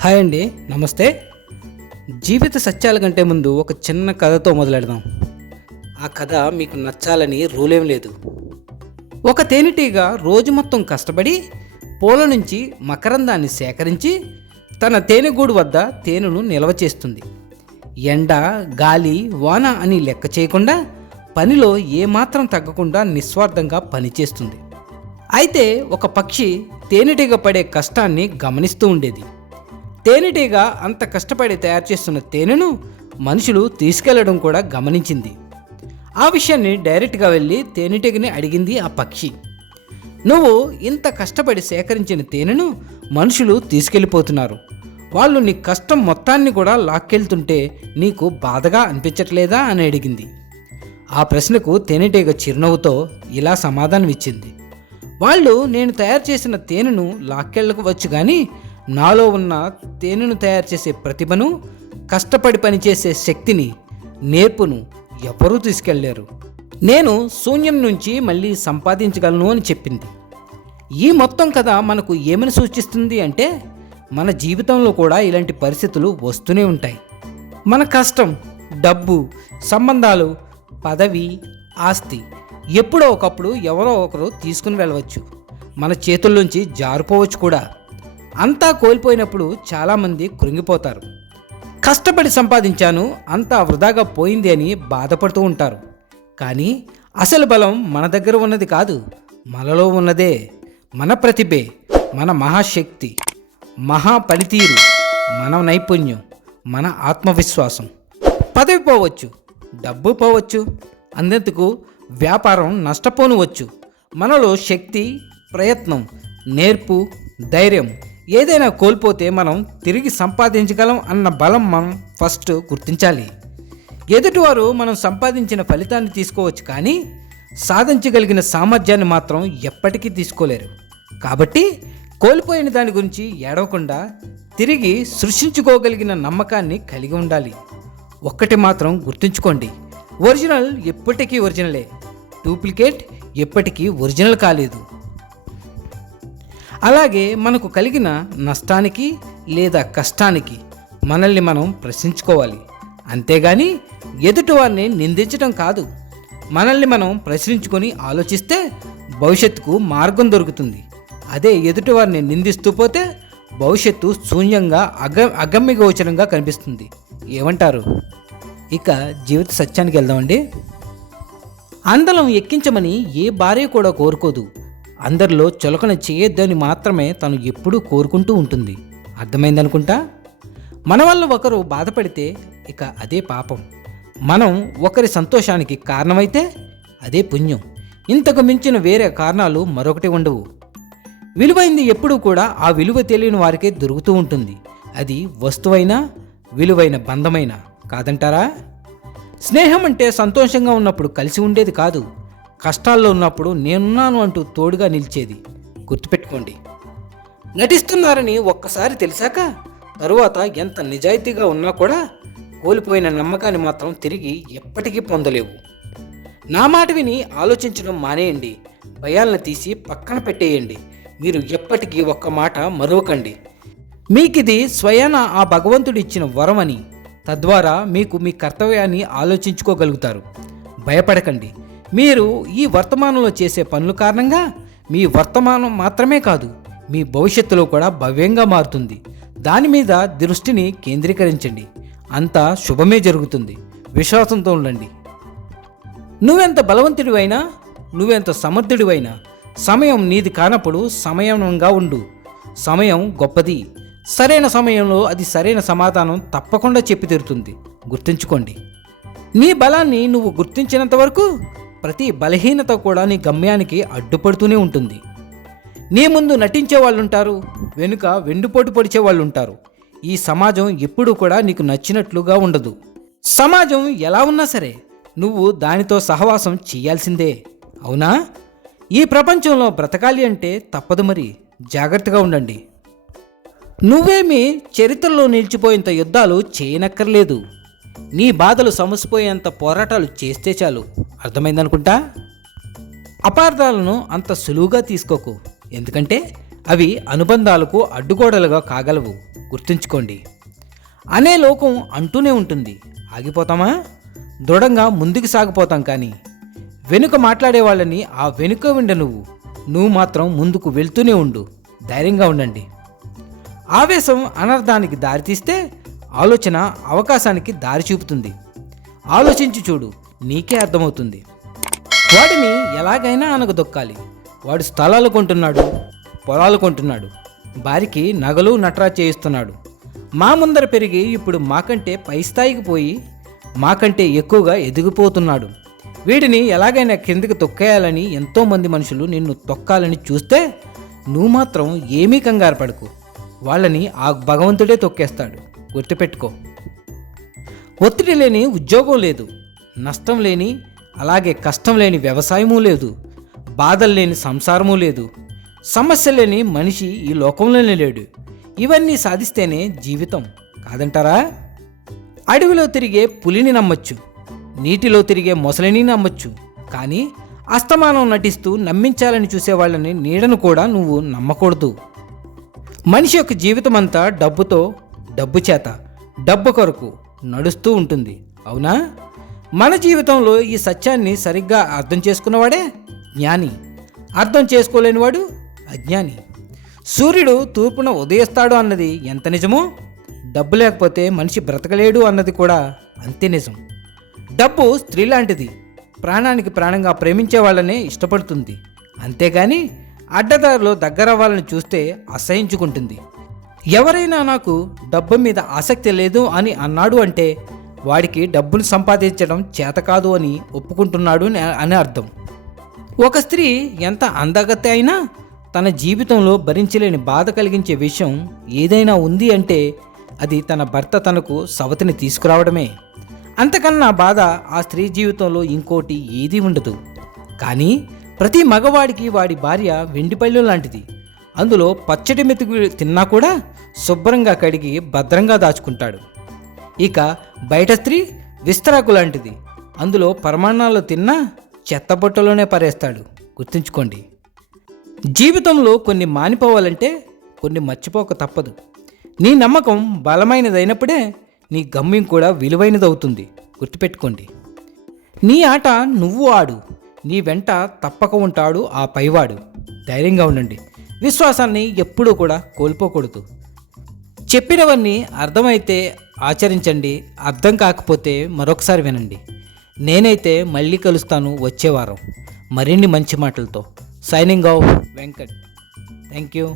Hi అండి, నమస్తే. జీవిత సత్యాల కంటే ముందు ఒక చిన్న కథతో మొదలెడదాం. ఆ కథ మీకు నచ్చాలని రూలేం లేదు. ఒక తేనెటీగ రోజు మొత్తం కష్టపడి పూల నుంచి మకరందాన్ని సేకరించి తన తేనెగూడు వద్ద తేనెను నిల్వ చేస్తుంది. ఎండ, గాలి, వాన అని లెక్క చేయకుండా పనిలో ఏమాత్రం తగ్గకుండా నిస్వార్థంగా పనిచేస్తుంది. అయితే ఒక పక్షి తేనెటీగ పడే కష్టాన్ని గమనిస్తూ ఉండేది. తేనెటీగ అంత కష్టపడి తయారు చేస్తున్న తేనెను మనుషులు తీసుకెళ్లడం కూడా గమనించింది. ఆ విషయాన్ని డైరెక్ట్గా వెళ్ళి తేనెటీగని అడిగింది ఆ పక్షి. నువ్వు ఇంత కష్టపడి సేకరించిన తేనెను మనుషులు తీసుకెళ్ళిపోతున్నారు. వాళ్ళు నీ కష్టం మొత్తాన్ని కూడా లాక్కెళ్తుంటే నీకు బాధగా అనిపించట్లేదా అని అడిగింది. ఆ ప్రశ్నకు తేనెటీగ చిరునవ్వుతో ఇలా సమాధానం ఇచ్చింది. వాళ్ళు నేను తయారు చేసిన తేనెను లాక్కెళ్ళవచ్చు, కానీ నాలో ఉన్న తేనెను తయారు చేసే ప్రతిభను, కష్టపడి పనిచేసే శక్తిని, నేర్పును ఎవరూ తీసుకెళ్లారు. నేను శూన్యం నుంచి మళ్ళీ సంపాదించగలను అని చెప్పింది. ఈ మొత్తం కథ మనకు ఏమని సూచిస్తుంది అంటే, మన జీవితంలో కూడా ఇలాంటి పరిస్థితులు వస్తూనే ఉంటాయి. మన కష్టం, డబ్బు, సంబంధాలు, పదవి, ఆస్తి ఎప్పుడో ఒకప్పుడు ఎవరో ఒకరు తీసుకుని వెళ్ళవచ్చు. మన చేతుల్లోంచి జారిపోవచ్చు కూడా. అంతా కోల్పోయినప్పుడు చాలామంది కృంగిపోతారు. కష్టపడి సంపాదించాను, అంతా వృధాగా పోయింది అని బాధపడుతూ ఉంటారు. కానీ అసలు బలం మన దగ్గర ఉన్నది కాదు, మనలో ఉన్నదే. మన ప్రతిభే, మన మహాశక్తి, మహా పనితీరు, మన నైపుణ్యం, మన ఆత్మవిశ్వాసం. పదవి పోవచ్చు, డబ్బు పోవచ్చు, అంతెందుకు వ్యాపారం నష్టపోనువచ్చు. మనలో శక్తి, ప్రయత్నం, నేర్పు, ధైర్యం ఏదైనా కోల్పోతే మనం తిరిగి సంపాదించగలం అన్న బలం మనం ఫస్ట్ గుర్తించాలి. ఎదుటివారు మనం సంపాదించిన ఫలితాన్ని తీసుకోవచ్చు, కానీ సాధించగలిగిన సామర్థ్యాన్ని మాత్రం ఎప్పటికీ తీసుకోలేరు. కాబట్టి కోల్పోయిన దాని గురించి ఏడవకుండా తిరిగి సృష్టించుకోగలిగిన నమ్మకాన్ని కలిగి ఉండాలి. ఒక్కటి మాత్రం గుర్తుంచుకోండి, ఒరిజినల్ ఎప్పటికీ ఒరిజినలే, డూప్లికేట్ ఎప్పటికీ ఒరిజినల్ కాలేదు. అలాగే మనకు కలిగిన నష్టానికి లేదా కష్టానికి మనల్ని మనం ప్రశ్నించుకోవాలి. అంతేగాని ఎదుటివారిని నిందించడం కాదు. మనల్ని మనం ప్రశ్నించుకొని ఆలోచిస్తే భవిష్యత్తుకు మార్గం దొరుకుతుంది. అదే ఎదుటివారిని నిందిస్తూ పోతే భవిష్యత్తు శూన్యంగా అగమ్యగోచరంగా కనిపిస్తుంది. ఏమంటారు? ఇక జీవిత సత్యానికి వెళ్దామండి. అందలం ఎక్కించమని ఏ భార్య కూడా కోరుకోదు. అందరిలో చులకన చేయొద్దని మాత్రమే తను ఎప్పుడూ కోరుకుంటూ ఉంటుంది. అర్థమైందనుకుంటా. మన వల్ల ఒకరు బాధపడితే ఇక అదే పాపం. మనం ఒకరి సంతోషానికి కారణమైతే అదే పుణ్యం. ఇంతకు మించిన వేరే కారణాలు మరొకటి ఉండవు. విలువైంది ఎప్పుడూ కూడా ఆ విలువ తెలియని వారికే దొరుకుతూ ఉంటుంది. అది వస్తువైనా, విలువైన బంధమైనా. కాదంటారా? స్నేహం అంటే సంతోషంగా ఉన్నప్పుడు కలిసి ఉండేది కాదు, కష్టాల్లో ఉన్నప్పుడు నేనున్నాను అంటూ తోడుగా నిలిచేది. గుర్తుపెట్టుకోండి. నటిస్తున్నారని ఒక్కసారి తెలిసాక తరువాత ఎంత నిజాయితీగా ఉన్నా కూడా కోల్పోయిన నమ్మకాన్ని మాత్రం తిరిగి ఎప్పటికీ పొందలేవు. నా మాట విని ఆలోచించడం మానేయండి. భయాలను తీసి పక్కన పెట్టేయండి. మీరు ఎప్పటికీ ఒక్క మాట మరువకండి. మీకిది స్వయాన ఆ భగవంతుడు ఇచ్చిన వరం అని. తద్వారా మీకు మీ కర్తవ్యాన్ని ఆలోచించుకోగలుగుతారు. భయపడకండి. మీరు ఈ వర్తమానంలో చేసే పనుల కారణంగా మీ వర్తమానం మాత్రమే కాదు, మీ భవిష్యత్తులో కూడా భవ్యంగా మారుతుంది. దాని మీద దృష్టిని కేంద్రీకరించండి. అంతా శుభమే జరుగుతుంది. విశ్వాసంతో ఉండండి. నువ్వెంత బలవంతుడివైనా, నువ్వెంత సమర్థుడివైనా, సమయం నీది కానప్పుడు సమయంగా ఉండు. సమయం గొప్పది. సరైన సమయంలో అది సరైన సమాధానం తప్పకుండా చెప్పి తీరుతుంది. గుర్తుంచుకోండి. నీ బలాన్ని నువ్వు గుర్తించినంత వరకు ప్రతి బలహీనత కూడా నీ గమ్యానికి అడ్డుపడుతూనే ఉంటుంది. నీ ముందు నటించే వాళ్ళు ఉంటారు, వెనుక వెండిపోటు పొడిచే వాళ్ళు ఉంటారు. ఈ సమాజం ఎప్పుడూ కూడా నీకు నచ్చినట్లుగా ఉండదు. సమాజం ఎలా ఉన్నా సరే నువ్వు దానితో సహవాసం చేయాల్సిందే. అవునా? ఈ ప్రపంచంలో బ్రతకాలి అంటే తప్పదు. మరి జాగ్రత్తగా ఉండండి. నువ్వేమీ చరిత్రలో నిలిచిపోయేంత యుద్ధాలు చేయనక్కర్లేదు. నీ బాధలు సమసిపోయేంత పోరాటాలు చేస్తే చాలు. అర్థమైందనుకుంటా. అపార్థాలను అంత సులువుగా తీసుకోకు. ఎందుకంటే అవి అనుబంధాలకు అడ్డుగోడలుగా కాగలవు. గుర్తుంచుకోండి. అనే లోకం అంటూనే ఉంటుంది. ఆగిపోతామా? దృఢంగా ముందుకు సాగిపోతాం. కానీ వెనుక మాట్లాడే వాళ్ళని ఆ వెనుక ఉండ నువ్వు మాత్రం ముందుకు వెళ్తూనే ఉండు. ధైర్యంగా ఉండండి. ఆవేశం అనర్థానికి దారితీస్తే ఆలోచన అవకాశానికి దారి చూపుతుంది. ఆలోచించి చూడు, నీకే అర్థమవుతుంది. వాడిని ఎలాగైనా అనగదొక్కాలి. వాడు స్థలాలు కొంటున్నాడు, పొలాలు కొంటున్నాడు, భార్యకి నగలు నట్రా చేయిస్తున్నాడు. మా ముందర పెరిగి ఇప్పుడు మాకంటే పై స్థాయికి పోయి మాకంటే ఎక్కువగా ఎదిగిపోతున్నాడు. వీడిని ఎలాగైనా కిందకి తొక్కేయాలని ఎంతోమంది మనుషులు నిన్ను తొక్కాలని చూస్తే నువ్వు మాత్రం ఏమీ కంగారు పడకు. వాళ్ళని ఆ భగవంతుడే తొక్కేస్తాడు. గుర్తుపెట్టుకో. ఒత్తిడి లేని ఉద్యోగం లేదు, నష్టం లేని అలాగే కష్టం లేని వ్యవసాయమూ లేదు, బాధలు లేని సంసారమూ లేదు, సమస్య లేని మనిషి ఈ లోకంలోనే లేడు. ఇవన్నీ సాధిస్తేనే జీవితం కాదంటారా? అడవిలో తిరిగే పులిని నమ్మచ్చు, నీటిలో తిరిగే మొసలిని నమ్మచ్చు, కానీ అస్తమానం నటిస్తూ నమ్మించాలని చూసేవాళ్ళని నీడను కూడా నువ్వు నమ్మకూడదు. మనిషి యొక్క జీవితం అంతా డబ్బుతో, డబ్బు చేత, డబ్బు కొరకు నడుస్తూ ఉంటుంది. అవునా? మన జీవితంలో ఈ సత్యాన్ని సరిగ్గా అర్థం చేసుకున్నవాడే జ్ఞాని. అర్థం చేసుకోలేనివాడు అజ్ఞాని. సూర్యుడు తూర్పున ఉదయిస్తాడు అన్నది ఎంత నిజమో, డబ్బు లేకపోతే మనిషి బ్రతకలేడు అన్నది కూడా అంతే నిజం. డబ్బు స్త్రీ లాంటిది. ప్రాణానికి ప్రాణంగా ప్రేమించే వాళ్ళనే ఇష్టపడుతుంది. అంతేగాని అడ్డదారిలో దగ్గరవ్వాలని చూస్తే అసహించుకుంటుంది. ఎవరైనా నాకు డబ్బు మీద ఆసక్తి లేదు అని అన్నాడు అంటే వాడికి డబ్బును సంపాదించడం చేత కాదు అని ఒప్పుకుంటున్నాడు అని అర్థం. ఒక స్త్రీ ఎంత అందగత్తె అయినా తన జీవితంలో భరించలేని బాధ కలిగించే విషయం ఏదైనా ఉంది అంటే అది తన భర్త తనకు సవతిని తీసుకురావడమే. అంతకన్నా బాధ ఆ స్త్రీ జీవితంలో ఇంకోటి ఏదీ ఉండదు. కానీ ప్రతి మగవాడికి వాడి భార్య వెండిపళ్ళు లాంటిది. అందులో పచ్చడి మెతుకు తిన్నా కూడా శుభ్రంగా కడిగి భద్రంగా దాచుకుంటాడు. ఇక బయట స్త్రీ విస్తరాకు లాంటిది. అందులో పరమాణాలు తిన్నా చెత్తబొట్టలోనే పరేస్తాడు. గుర్తుంచుకోండి. జీవితంలో కొన్ని మానిపోవాలంటే కొన్ని మర్చిపోక తప్పదు. నీ నమ్మకం బలమైనదైనప్పుడే నీ గమ్యం కూడా విలువైనదవుతుంది. గుర్తుపెట్టుకోండి. నీ ఆట నువ్వు ఆడు. నీ వెంట తప్పక ఉంటాడు ఆ పైవాడు. ధైర్యంగా ఉండండి. విశ్వాసాన్ని ఎప్పుడూ కూడా కోల్పోకూడదు. చెప్పినవన్నీ అర్థమైతే ఆచరించండి, అర్థం కాకపోతే మరొకసారి వినండి. నేనైతే మళ్ళీ కలుస్తాను వచ్చే వారం మరిన్ని మంచి మాటలతో. Signing off Venkat. Thank you.